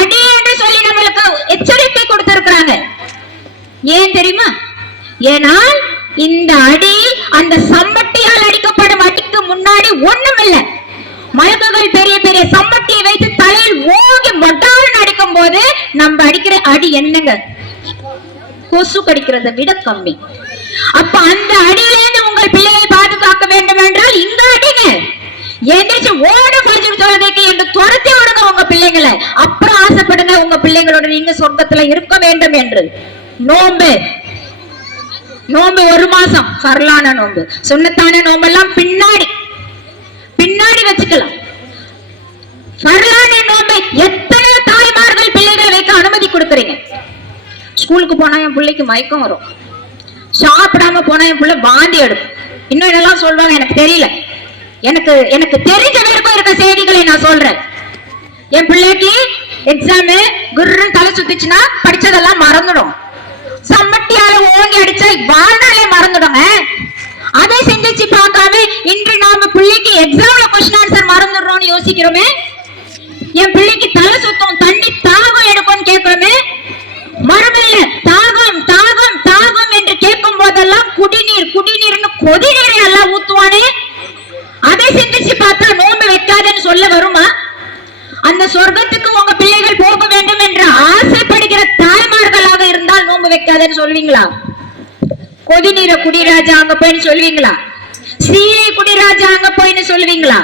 அடி என்று சொல்லி நம்மளுக்கு எச்சரிக்கை கொடுத்திருக்கிறாங்க. ஏன் தெரியுமா? ஏனால் இந்த அடி அந்த சம்மட்டியால் அடிக்கப்படும் அடிக்கு முன்னாடி ஒண்ணும் இல்லை. மலக்குகள் பெரிய பெரிய சம்மட்டியை வைத்து தலையில் ஓங்கி மொட்டால் அடிக்கும் போது நம்ம அடிக்கிற அடி என்னங்க? கொசு கடிக்கிறத விட கம்மி. அப்ப அந்த அடியிலிருந்து உங்கள் பிள்ளையை பாதுகாக்க வேண்டும் என்றால் இந்த அடிங்க. எந்திரிச்சு ஓட ஃபஜ்ர் தொழுகைக்கு என்று துரத்தி விடுங்க உங்க பிள்ளைங்களை. அப்புறம் ஆசைப்படுங்க உங்க பிள்ளைங்களோட நீங்க சொர்க்கத்துல இருக்க வேண்டும் என்று. நோம்பு நோம்பு 1 மாசம் ஃபர்லான நோம்பு, சுன்னத்தான நோம்பெல்லாம் பின்னாடி பின்னாடி வச்சுக்கலாம். ஃபர்லான நோம்பை எத்தனை தாய்மார்கள் பிள்ளைகளை வைக்க அனுமதி கொடுக்கறீங்க? ஸ்கூலுக்கு போனா என் பிள்ளைக்கு மயக்கம் வரும், சாப்பிடாம போனா என் பிள்ளை வாந்தி எடுக்கும், இன்னும் என்னெல்லாம் சொல்லுவாங்க எனக்கு தெரியல. எனக்கு தெரிஞ்ச வரைக்கும் இருக்க செய்திகளை நான் சொல்றேன். என் பிள்ளைக்கு எக்ஸாம் குருன்னு தலை சுத்திச்சுன்னா படிச்சதெல்லாம் மறந்துடும். சம்மட்டியால ஓங்கி அடிச்சா வாழ்நாளே மறந்துடுங்க. அதை சிந்திச்சு பார்க்காம இன்று நாம பிள்ளைக்கு எக்ஸாம்ல கொஸ்டின் ஆன்சர் மறந்துடுறோம்னு யோசிக்கிறோமே. என் பிள்ளைக்கு தலை சுத்தம், தண்ணி தாகம் எடுக்கும்னு கேட்கிறோமே. மறுமையில தாகம் தாகம் தாகம் என்று கேட்கும் போதெல்லாம் குடிநீர் குடிநீர்னு கொதி நீரை எல்லாம் ஊத்துவானே. அதை சிந்திச்சு பார்த்தா நோம்பு வைக்காதன்னு சொல்ல வருமா? அந்த சொர்க்கத்துக்கு உங்க பிள்ளைகள் போக வேண்டும் என்று ஆசைப்படுகிற தாய்மார்களாக இருந்தால் நோம்பு வைக்காதன்னு சொல்வீங்களா? கொதிநீரை குடிராஜா அங்க போயின்னு சொல்வீங்களா? சீலை குடிராஜா அங்க போயின்னு சொல்வீங்களா?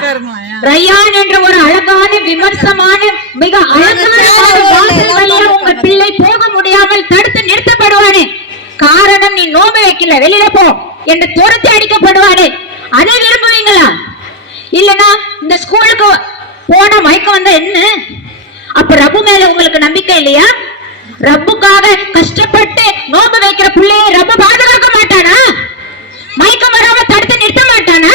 ரய்யான் என்ற ஒரு அழகான விமர்சமான மிக அழகான உங்க பிள்ளை போக முடியாமல் தடுத்து நிறுத்தப்படுவானே. காரணம் நீ நோம்பு வைக்கல, வெளியில போ. என்று துரத்தி அடிக்கப்படுவாரு, அதை விரும்புவீங்களா? இல்லனா இந்த ஸ்கூலுக்கு போன மயக்கம் வந்தா என்ன? அப்ப ரப்பு மேல உங்களுக்கு நம்பிக்கை இல்லையா? ரப்புக்காக கஷ்டப்பட்டு நோம்பு வைக்கிற பிள்ளையை ரப்பு பாதுகாக்க மாட்டானா? மயக்கம் வராம தடுத்து நிறுத்த மாட்டானா?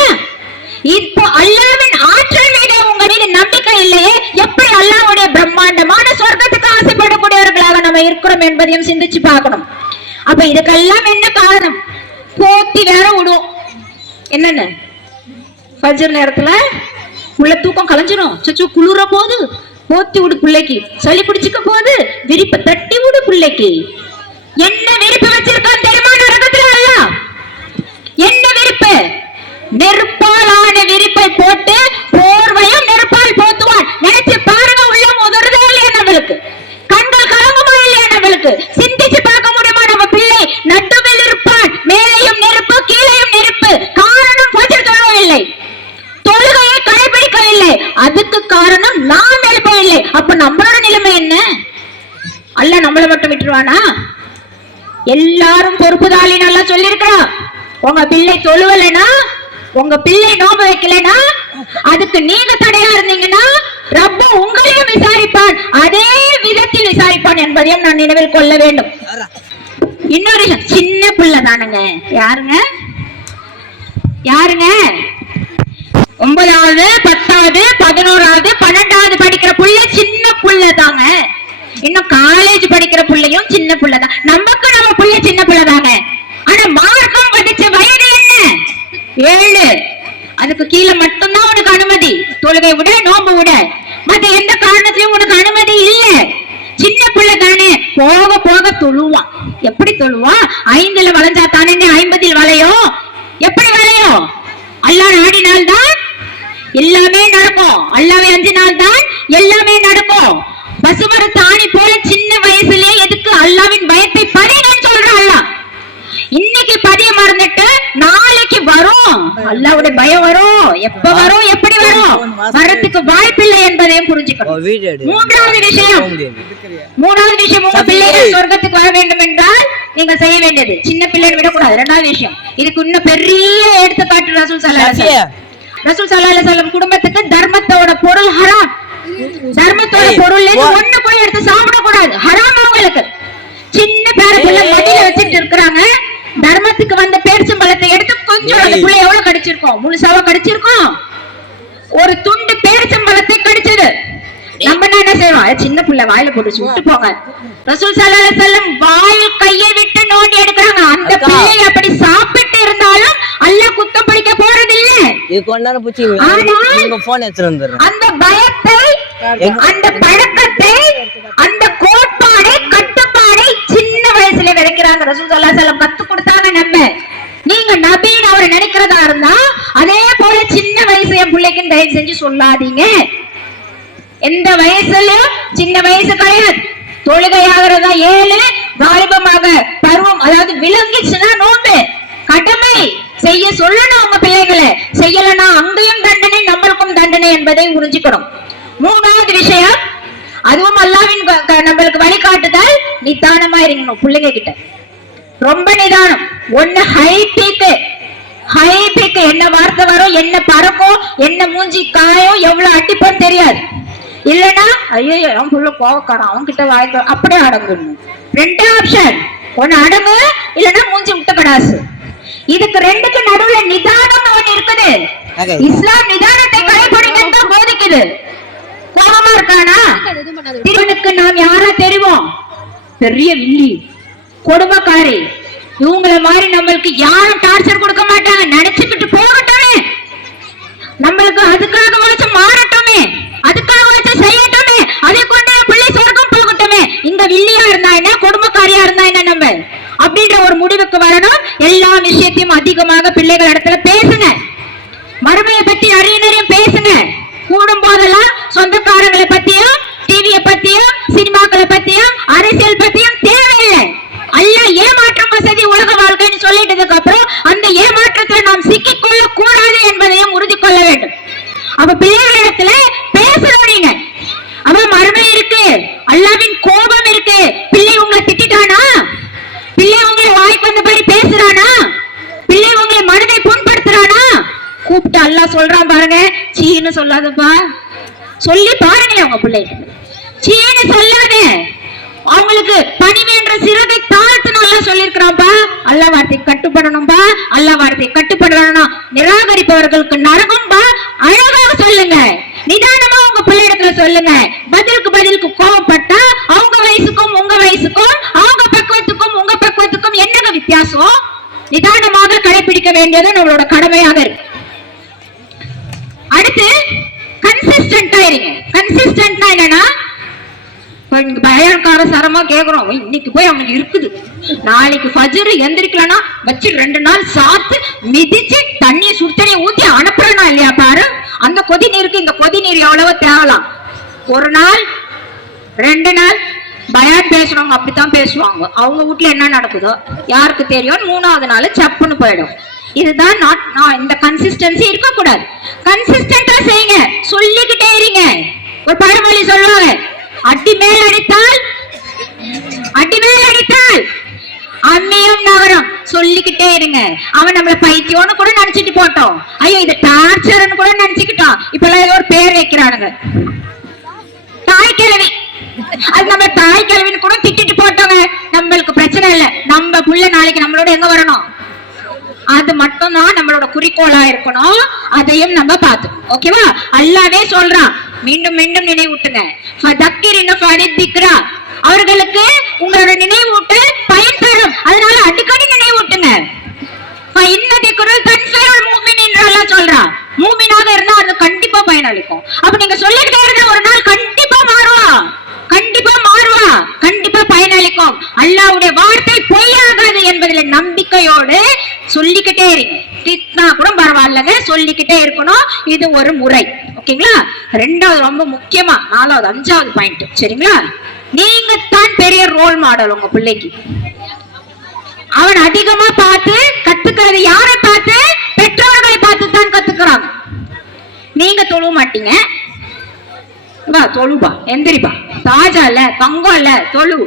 இப்போ அல்லாஹ்வின் ஆற்றல் மீது உங்க மீது நம்பிக்கை இல்லையே, எப்படி அல்லாஹ்வுடைய பிரம்மாண்டமான சொர்க்கத்துக்கு ஆசைப்படக்கூடியவர்களாக நம்ம இருக்கிறோம் என்பதையும் சிந்திச்சு பார்க்கணும். அப்ப இதுக்கெல்லாம் என்ன காரணம்? போத்தி வேற விடுவோம். என்னென்ன ஃபஜ்ர் நேரத்துல உள்ள தூக்கம் கலைஞ்சிரும், சச்சோ குளிர போது போத்தி விடு பிள்ளைக்கு, சளி பிடிச்சுக்க போது விரிப்ப தட்டி விடு பிள்ளைக்கு. என்ன விரிப்பு வச்சிருக்கான் தெரியுமா நரகத்துல? அல்லாஹ் என்ன விரிப்பு? நெருப்பாலான விரிப்பை போட்டு போர்வையும் நெருப்பால் போத்துவான். நினைச்சு பாருங்க, உள்ள உதறுதே இல்லையா நம்மளுக்கு? கண்கள் கலங்குமா இல்லையா நம்மளுக்கு? சிந்திச்சு பார்க்க முடியுமா? நம்ம பிள்ளை நடுவில் இருப்பான், மேலையும் நெருப்பு கீழையும் நெருப்பு. காரணம் ஃபஜ்ர் தொழவில்லை, தொழுகையை கடைபிடிக்கவில்லை, அதுக்கு காரணம் நாம் எழுப்பவில்லை. அப்ப நம்மளோட நிலைமை என்ன? அல்லாஹ் நம்மளை மட்டும் விட்டுருவானா? எல்லாரும் பொறுப்புதாளி நல்லா சொல்லியிருக்கிறா. உங்க பிள்ளை தொழுவலைன்னா, உங்க பிள்ளை நோம்பு வைக்கலைன்னா, அதுக்கு நீங்க தடையா இருந்தீங்கன்னா ரப்பு உங்களையும் விசாரிப்பான், அதே விதத்தில் விசாரிப்பான் என்பதையும் நான் நினைவில் கொள்ள வேண்டும். இன்னொரு சின்ன பிள்ளை தானுங்க. யாருங்க? யாருங்க? 9வது 10வது 11வது 12வது படிக்கிற புள்ள சின்ன புள்ள தாங்க. இன்னும் காலேஜ் படிக்கிற புள்ளையும் சின்ன புள்ள தான். நமக்கு நம்ம புள்ள சின்ன புள்ள தாங்க. ஆனா மார்க்கம் படிச்ச வயது என்ன? 7. அதுக்கு கீழே மட்டும்தான் உனக்கு அனுமதி. தொழுகை விட, நோம்பு விட, மத்த எந்த காரணத்திலயும் உனக்கு அனுமதி இல்ல. சின்ன பிள்ளை தானே, போக போக தொழுவான். எப்படி தொழுவான்? 5ல வளைஞ்சா தானே 50ல் வளையும். எப்படி வளையும்? அல்லாஹ் நாடினால்தான் எல்லாமே நடக்கும். அல்லாஹ்வை அஞ்சினால்தான் எல்லாமே நடக்கும். பசுமரத்து ஆணி போல சின்ன வயசுலயே எதுக்கு அல்லாஹ்வின் பயத்தை பதினேன்னு சொல்றான் அல்லாஹ். இன்னைக்கு பதிய மறந்துட்டு நாளைக்கு வரும், அல்லாஹ்வுடைய பயம் வரும். எப்ப வரும், எப்படி வரும், வரத்துக்கு வாய்ப்பில்லை என்பதையும் புரிஞ்சுக்கணும். மூன்றாவது விஷயம், உங்க பிள்ளைகள் சொர்க்கத்துக்கு வர வேண்டும் என்றால் நீங்க செய்ய வேண்டியது, சின்ன பிள்ளைகளை விடக்கூடாது. 2வது விஷயம், இதுக்கு இன்னும் பெரிய எடுத்துக்காட்டு ரசூல் ஸல்லல்லாஹு அலைஹி வஸல்லம் குடும்பத்துக்கு தர்மத்தோட பொருள் ஹராம். தர்மத்தோட பொருள் ஒண்ணு போய் எடுத்து சாப்பிடக்கூடாது, ஹராம் அவங்களுக்கு. சின்ன பேர பிள்ளை மடியில வச்சுட்டு இருக்கிறாங்க, தர்மத்துக்கு வந்த பேரிச்சம்பழத்தை எடுத்து கொஞ்சம், அந்த பிள்ளை எவ்வளவு கடிச்சிருக்கோம்? முழுசாவா கடிச்சிருக்கோம்? ஒரு துண்டு பேரிச்சம்பழத்தை கடிச்சது. நம்ம என்ன செய்வோம்? சின்ன பிள்ளை வாயில போட்டு விட்டு போங்க. ரசூல் ஸல்லல்லாஹு அலைஹி வஸல்லம் வாயில் கையை விட்டு நோண்டி எடுக்கிறாங்க. அந்த பிள்ளை அப்படி சாப்பிட்டு இருந்தாலும் அல்லாஹ் குத்தம் பிடிக்க போறது இல்ல. அந்த பயத்தை, அந்த பழக்கத்தை, அந்த கோட்பாடை, கட்டுப்பாடை சின்ன வயசுல விதைக்கிறாங்க. ரசூல் ஸல்லல்லாஹு அலைஹி வஸல்லம் கத்து கொடுத்தாங்க. நம்ம நீங்க நபின்னு அவரை நினைக்கிறதா இருந்தா அதே போல சின்ன வயசு என் பிள்ளைக்கு தயவு செஞ்சு சொல்லாதீங்க. எந்த வயசுலயும் சின்ன வயசு கிடையாது. தொழுகையாகிறதா 7, வாலிபமாக பருவம், அதாவது விளங்கிச்சுன்னா நோம்பு கடமை செய்ய சொல்லணும். உங்க பிள்ளைகளை செய்யலன்னா அங்கேயும் தண்டனை, நம்மளுக்கும் தண்டனை என்பதை புரிஞ்சுக்கணும். 3வது விஷயம், அதுவும் அல்லாஹ்வின் நம்மளுக்கு வழிகாட்டுதல், நிதானமா இருக்கணும் பிள்ளைங்க கிட்ட. ரொம்ப நிதானம். ஒண்ணு ஹை பீக்கு, என்ன வார்த்தை வரும், என்ன பறக்கும், என்ன மூஞ்சி காயம், எவ்வளவு அடிப்போம் தெரியாது. இல்லன்னா ஐயோ அவன் புள்ள கோவக்காரன், அவன் கிட்ட வாய்க்க, அப்படியே அடங்கணும். 2 ஆப்ஷன், ஒண்ணு அடங்கு, இல்லன்னா மூஞ்சி முட்டப்படாசு. இதுக்கு 2க்கு நடுவுல நிதானம் ஒண்ணு இருக்குது. இஸ்லாம் நிதானத்தை கடைபிடிக்க போதிக்குது. கோபமா இருக்கானா? திருவனுக்கு நாம் யாரா தெரிவோம்? பெரிய வில்லி, கொடுமைக்காரி. இவங்களை மாதிரி நம்மளுக்கு யாரும் டார்ச்சர் கொடுக்க மாட்டாங்க. நினைச்சுக்கிட்டு போகட்டுமே, நம்மளுக்கு அதுக்காக வச்சு மாறட்டுமே, அதுக்காக வச்சு செய்யட்டுமே, அதை கொண்டு பிள்ளை சொர்க்கம் போகட்டுமே. இங்க வில்லியா இருந்தா என்ன, கொடுமைக்காரியா இருந்தா என்ன, நம்ம அப்படின்ற ஒரு முடிவுக்கு வரணும். எல்லா விஷயத்தையும் அதிகமாக பிள்ளைகள் இடத்துல பேசுங்க. மறுமையை பத்தி நிறைய பேசுங்க. கூடும் போதெல்லாம் சொந்தக்காரங்களை பத்தியும், டிவியை பத்தியும், சினிமாக்களை பத்தியும், அரசியல் பத்தியும் தேவையில்லை. அல்லாஹ் ஏமாற்றம் வசதி உலக வாழ்க்கைன்னு சொல்லிட்டதுக்கு அப்புறம் அந்த ஏமாற்றத்தை நாம் சிக்கிக்கொள்ள கூடாது என்பதையும் உறுதி கொள்ள வேண்டும். அப்ப பிள்ளைகளிடத்துல பேசணும். நீங்க அவன் மறுமை இருக்கு, அல்லாஹ்வின் கோபம் இருக்கு. பிள்ளை உங்களை திட்டானா? பிள்ளை உங்களை வாய்க்கு வந்தபடி பேசுறானா? பிள்ளை சீன்னு சொல்லாதப்பா. சொல்லி பாருங்களேன் உங்க பிள்ளைக்கு. சீன்னு சொல்லாத. அவங்களுக்கு பணிவேன்ற சிறகை தாழ்த்து நல்லா சொல்லியிருக்கிறான்பா. அல்லா வார்த்தை கட்டுப்படணும்பா. அல்லா வார்த்தை கட்டுப்படணும். நிராகரிப்பவர்களுக்கு நரகம்பா. அழகாக சொல்லுங்க. நிதானமா உங்க பிள்ளையிடத்துல சொல்லுங்க. பதிலுக்கு கோவப்பட்டா அவங்க வயசுக்கும் உங்க வயசுக்கும், அவங்க பக்குவத்துக்கும் உங்க பக்குவத்துக்கும் என்னங்க வித்தியாசம்? நிதானமாக கடைபிடிக்க வேண்டியது நம்மளோட கடமையாக இருக்கு. அடுத்து கன்சிஸ்டன்டா இருங்க. கன்சிஸ்டன்ட்னா என்னன்னா, பயன்கார சரமா கேக்குறோம், இன்னைக்கு போய் அவனுக்கு இருக்குது, நாளைக்கு ஃபஜ்ர் எந்திரிக்கலன்னா வச்சு 2 நாள் சாத்து மிதிச்சு தண்ணியை சுடுதண்ணி ஊத்தி அனுப்புறனா இல்லையா பாரு. அந்த கொதி நீருக்கு இந்த கொதி நீர் எவ்வளவு தேவலாம். 1 நாள் 2 நாள் பயான் பேசுறவங்க அப்படித்தான் பேசுவாங்க. அவங்க வீட்டுல என்ன நடக்குதோ யாருக்கு தெரியும். 3ஆவது நாள் சப்புன்னு போயிடும். இதுதான் இந்த கன்சிஸ்டன்சி இருக்கக்கூடாது. கன்சிஸ்டன்டா செய்யுங்க. சொல்லிக்கிட்டே இருங்க. ஒரு பழமொழி சொல்லுவாங்க, அடி மேல் அடித்தால் அம்மியும் நகரம். சொல்லிக்கிட்டே இருங்க. அவன் நம்மள பைத்தியம்னு கூட நினைச்சிட்டு போட்டோம். ஐயோ இது டார்ச்சர்னு கூட நினைச்சுக்கிட்டோம். இப்ப எல்லாம் ஏதோ ஒரு பேர் வைக்கிறானுங்க, தாய் கிழவி. அது நம்ம தாய் கிழவின்னு கூட திட்டிட்டு போட்டோங்க. நம்மளுக்கு பிரச்சனை இல்லை. நம்ம புள்ள நாளைக்கு நம்மளோட எங்க வரணும், அது மட்டும் தான் நம்மளோட குறிக்கோளா இருக்கணும். அதையும் நம்ம பார்த்தோம். ஓகேவா? அல்லாவே சொல்றான், மீண்டும் மீண்டும் நினைவூட்டுங்க. அவர்களுக்கு உங்களோட நினைவூட்டு பயன் தரும். அதனால அடிக்கடி நினைவூட்டுங்க. சொல்றான், மூமினாக இருந்தா அது கண்டிப்பா பயனளிக்கும். அப்ப நீங்க சொல்லிக்கிட்டே இருந்தா ஒரு நாள் கண்டிப்பா மாறுவா, கண்டிப்பா பயனளிக்கும். அல்லாஹ்வுடைய வார்த்தை பொய்யாகாது என்பதில் நம்பிக்கையோடு சொல்லிக்கிட்டே இருங்க. திட்னா கூட பரவாயில்லங்க, சொல்லிக்கிட்டே இருக்கணும். இது ஒரு முறை. ஓகேங்களா? 2வது ரொம்ப முக்கியமா 4வது 5வது பாயிண்ட். சரிங்களா? நீங்க தான் பெரிய ரோல் மாடல் உங்க பிள்ளைக்கு. அவன் அதிகமா பார்த்து கத்துக்கிறது யாரை பார்த்து? பெற்றோர்களை பார்த்து தான் கத்துக்கிறாங்க. நீங்க தொழுவ மாட்டீங்க, வா தொழுபா, எந்திரிப்பா, தாஜா இல்ல, தங்கம் இல்ல, தொழு.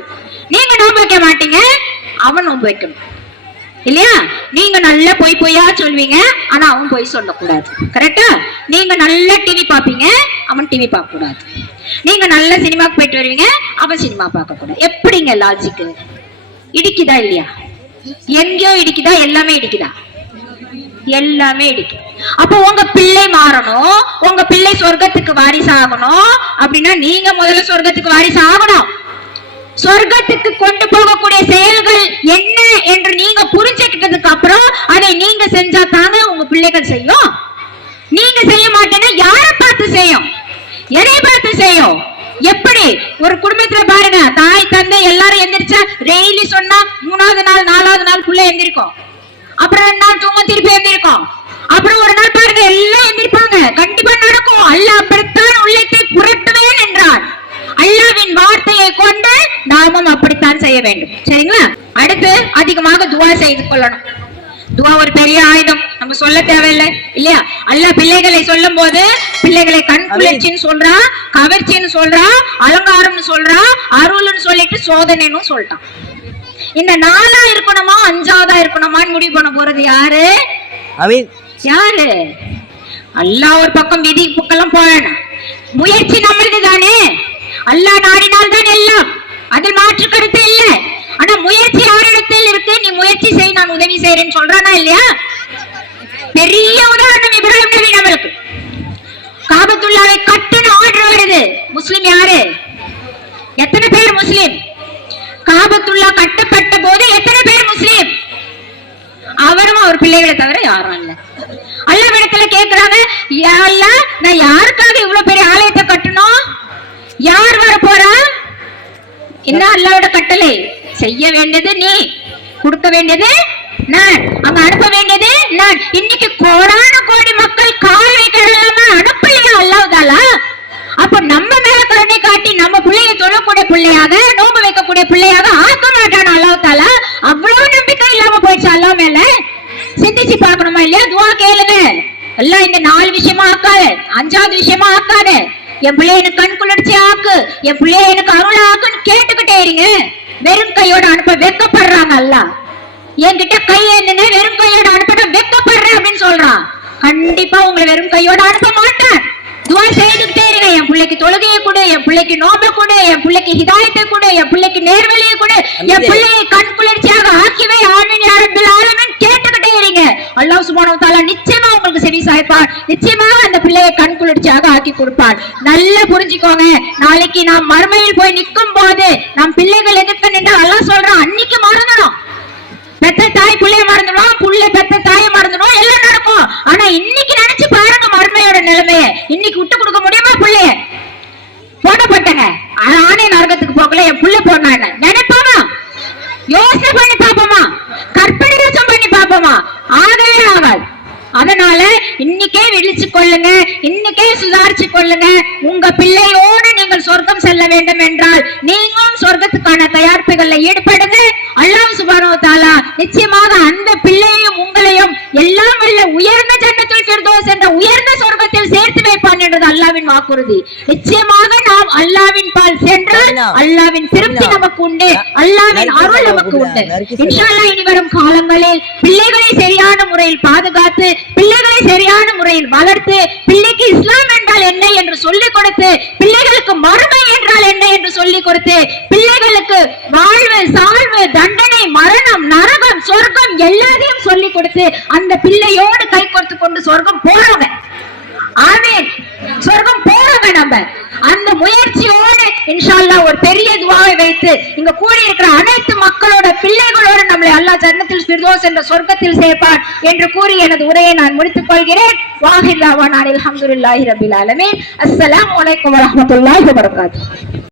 நீங்க நோன்பு வைக்க மாட்டீங்க, அவன் நோன்பு வைக்கணும் இல்லையா? நீங்க நல்ல பொய்யா சொல்வீங்க, ஆனா அவன் பொய் சொல்லக்கூடாது. கரெக்டா? நீங்க நல்ல டிவி பாப்பீங்க, அவன் டிவி பார்க்க கூடாது. நீங்க நல்ல சினிமாக்கு போயிட்டு வருவீங்க, அவன் சினிமா பார்க்க கூடாது. எப்படிங்க லாஜிக்கு? இடிக்குதா இல்லையா? எங்கேயோ இடிக்குதா? எல்லாமே இடிக்குதா? எல்லாமே இடிக்கும். அப்போ உங்க பிள்ளை மாறணும், உங்க பிள்ளை சொர்க்கத்துக்கு வாரிசு ஆகணும் அப்படின்னா நீங்க முதல்ல சொர்க்கத்துக்கு வாரிசு ஆகணும். சொர்க்கத்துக்கு கொண்டு போகக்கூடிய செயல்கள் என்ன என்று நீங்க புரிஞ்சுக்கிட்டதுக்கு அப்புறம் அதை நீங்க செஞ்சா தாங்க உங்க பிள்ளைகள் செய்யும். நீங்க செய்ய மாட்டேன்னா யாரை பார்த்து செய்யும்? எதை பார்த்து செய்யும்? எப்படி? ஒரு குடும்பத்துல பாருங்க, தாய் தந்தை எல்லாரும் எந்திரிச்சா டெய்லி சொன்னா 3ஆவது நாள் 4ஆவது நாள் புள்ள எந்திரிக்கும். அப்புறம் 2 நாள் தூங்க திருப்பி எந்திரிக்கும். அப்புறம் ஒரு நாள் பாருங்க எல்லாம் எந்திரிப்பாங்க. கண்டிப்பா நடக்கும். அல்லாஹ் அப்படித்தான் உள்ளத்தை புரட்டுவேன் என்றான். அல்லாஹ்வின் வார்த்தையை கொண்டு நாமும் அப்படித்தான் செய்ய வேண்டும். சரிங்களா? அடுத்து அதிகமாக துஆ செய்து கொள்ளணும். துஆ ஒரு பெரிய ஆயுதம், நம்ம சொல்ல தேவையில்லை இல்லையா? அல்லாஹ் பிள்ளைகளை சொல்லும் போது பிள்ளைகளை கண் குளிர்ச்சின்னு சொல்றா, கவர்ச்சின்னு சொல்றா, அலங்காரம்னு சொல்றா, அருள்னு சொல்லிட்டு சோதனைன்னு சொல்லிட்டான். இந்த 4ஆ இருக்கணுமா 5ஆவதா இருக்கணுமான்னு முடிவு பண்ண போறது யாரு? யாரு? அல்லாஹ் ஒரு பக்கம் விதி பக்கம் போவேன். முயற்சி நம்மளுக்கு தானே. அல்லாஹ் நாடினால் தான் எல்லாம், அதில் மாற்று கருத்து இல்லை. ஆனா முயற்சி யாரிடத்தில் இருக்கு? நீ முயற்சி செய், நான் உதவி செய்யறேன்னு சொல்றானா இல்லையா? பெரிய உதாரணம் இப்ராஹிம் நபி. நம்மளுக்கு காபத்துல்லாவை கட்டுன்னு ஆர்டர் வருது. முஸ்லிம் யாரு? எத்தனை பேர் முஸ்லிம்? காபத்துல்லா கட்டப்பட்ட போது எத்தனை பேர் முஸ்லிம்? அவரும் அவர் பிள்ளைகளை தவிர யாரும் இல்ல. அல்லாஹ்விடத்துல கேக்குறாங்க, யா அல்லாஹ், நான் யாருக்காக இவ்வளவு பெரிய ஆலயத்தை கட்டணும்? யார் வர போறா? என்ன அல்லாஹ்வோட கட்டளை? செய்ய வேண்டியது நீ, கொடுக்க வேண்டியது நான், அங்க அனுப்ப வேண்டியது நான். இன்னைக்கு கோடான கோடி மக்கள் கால் வைக்கிறாங்க, அனுப்பலையா அல்லாஹ் தாலா? அப்ப நம்ம மேல கருணை காட்டி நம்ம பிள்ளைய தொழக்கூடிய பிள்ளையாக, நோன்பு வைக்கக்கூடிய பிள்ளையாக ஆக்க மாட்டான் அல்லாஹ் தாலா? அவ்வளவு நம்பிக்கை இல்லாம போயிடுச்சு அல்லாஹ் மேல. சிந்திச்சு பார்க்கணுமா இல்லையா? துஆ கேளுங்க. எல்லாம் இந்த 4 விஷயமா ஆக்காத, 5ஆவது விஷயமா ஆக்காத. என் பிள்ளைய எனக்கு கண் குளிர்ச்சி ஆக்கு, என் பிள்ளைய எனக்கு அருள் ஆக்குன்னு கேட்டுக்கிட்டே இருங்க. வெறும் கையோட அனுப்ப வெக்கப்படுறாங்க. அல்லாஹ் என்கிட்ட கை என்னன்னு வெறும் கையோட அனுப்ப வெக்கப்படுறேன் அப்படின்னு சொல்றான். கண்டிப்பா உங்களை வெறும் கையோட அனுப்ப மாட்டேன். துவா செய்துட்டே இருங்க. என் பிள்ளைக்கு தொழுகையை கொடு, என் பிள்ளைக்கு நோம்பை கொடு, என் பிள்ளைக்கு ஹிதாயத்தை கொடு, என் பிள்ளைக்கு நேர்வழியை கொடு, என் பிள்ளையை கண் குளிர்ச்சியாக ஆக்கிவே. ஆமீன் யா ரப்பல் ஆலமீன். கேட்டுக்கிட்டே இருங்க. அல்லாஹ் சுப்ஹானஹு வ தஆலா நிச்சயமா உங்களுக்கு செவி சாய்ப்பார். நிச்சயமா அந்த பிள்ளையை கண் குளிர்ச்சியாக ஆக்கி கொடுப்பார். நல்லா புரிஞ்சுக்கோங்க. நாளைக்கு நாம் மறுமையில் போய் நிற்கும் போது நம் பிள்ளைகள் எதிர்க்க நின்று அல்லாஹ் சொல்றான், அன்னைக்கு மறந்துடும். பெத்த தாய் பிள்ளைய மறந்துடும், புள்ள பெத்த தாயை மறந்துடும், எல்லாம் நடக்கும். ஆனா இன்னைக்கு நினைச்சு பாருங்க மறுமையோட நிலைமைய. இன்னைக்கு விட்டு கொடுக்க முடியுமா? பிள்ளைய போடப்பட்டங்க ஆனே நரகத்துக்கு போகல, என் புள்ள போனா நினைப்பாமா? யோசனை பண்ணி பாப்போமா? கற்பனை பண்ணி பாப்போமா? ஆகவே ஆகாது. அதனால இன்னைக்கே விழிச்சு கொள்ளுங்க, இன்னைக்கே சுதாரிச்சு கொள்ளுங்க. உங்க பிள்ளையோடு நீங்கள் சொர்க்கம் செல்ல வேண்டும் என்றால் நீங்களும் சொர்க்கத்துக்கான தயாரிப்புகள்ல ஈடுபடுங்க. அல்லாஹ் சுப்ஹானஹு வ தஆலா நிச்சயமாக அந்த பிள்ளையையும் உங்களையும் எல்லாம் வல்ல உயர்ந்த ஜன்னத்துல் ஃபிர்தௌஸ் என்ற உயர்ந்த சொர்க்கத்தில் சேர்த்து வைப்பான் என்றது அல்லாஹ்வின் வாக்குறுதி. நிச்சயமாக நாம் அல்லாஹ்வின் பால் சென்றால் அல்லாஹ்வின் திருப்தி நமக்கு உண்டு, அல்லாஹ்வின் அருள் நமக்கு உண்டு. இன்ஷா அல்லாஹ் இனி வரும் காலங்களில் பிள்ளைகளை சரியான முறையில் பாதுகாத்து, பிள்ளைகளை சரியான முறையில் வளர்த்து, பிள்ளைக்கு இஸ்லாம் என்றால் என்ன என்று சொல்லிக் கொடுத்து, பிள்ளைகளுக்கு மறுமை என்றால் என்ன என்று சொல்லிக் கொடுத்து, பிள்ளைகளுக்கு வாழ்வு சாழ்வு தண்டனை மரணம் நரகம் சொர்க்கம் எல்லாத்தையும் சொல்லிக் கொடுத்து அந்த பிள்ளையோடு கை கொடுத்து கொண்டு சொர்க்கம் போறவங்க. ஆமீன். சொர்க்கம் போறவங்க நம்ம அந்த முயற்சியோடு இன்ஷா அல்லாஹ் ஒரு பெரிய துஆவை வைத்து இங்க கூடி இருக்கிற அனைத்து மக்களோட பிள்ளைகளோடு நம்மளை அல்லாஹ் ஜன்னத்துல் ஃபிர்தௌஸ் என்ற சொர்க்கத்தில் சேர்ப்பான் என்று கூறி எனது உரையை நான் முடித்துக் கொள்கிறேன். வாஹிர் தஅவானா அல்ஹம்துலில்லாஹி ரப்பில் ஆலமீன். அஸ்ஸலாமு அலைக்கும் வரஹ்மத்துல்லாஹி வபரகாத்துஹு.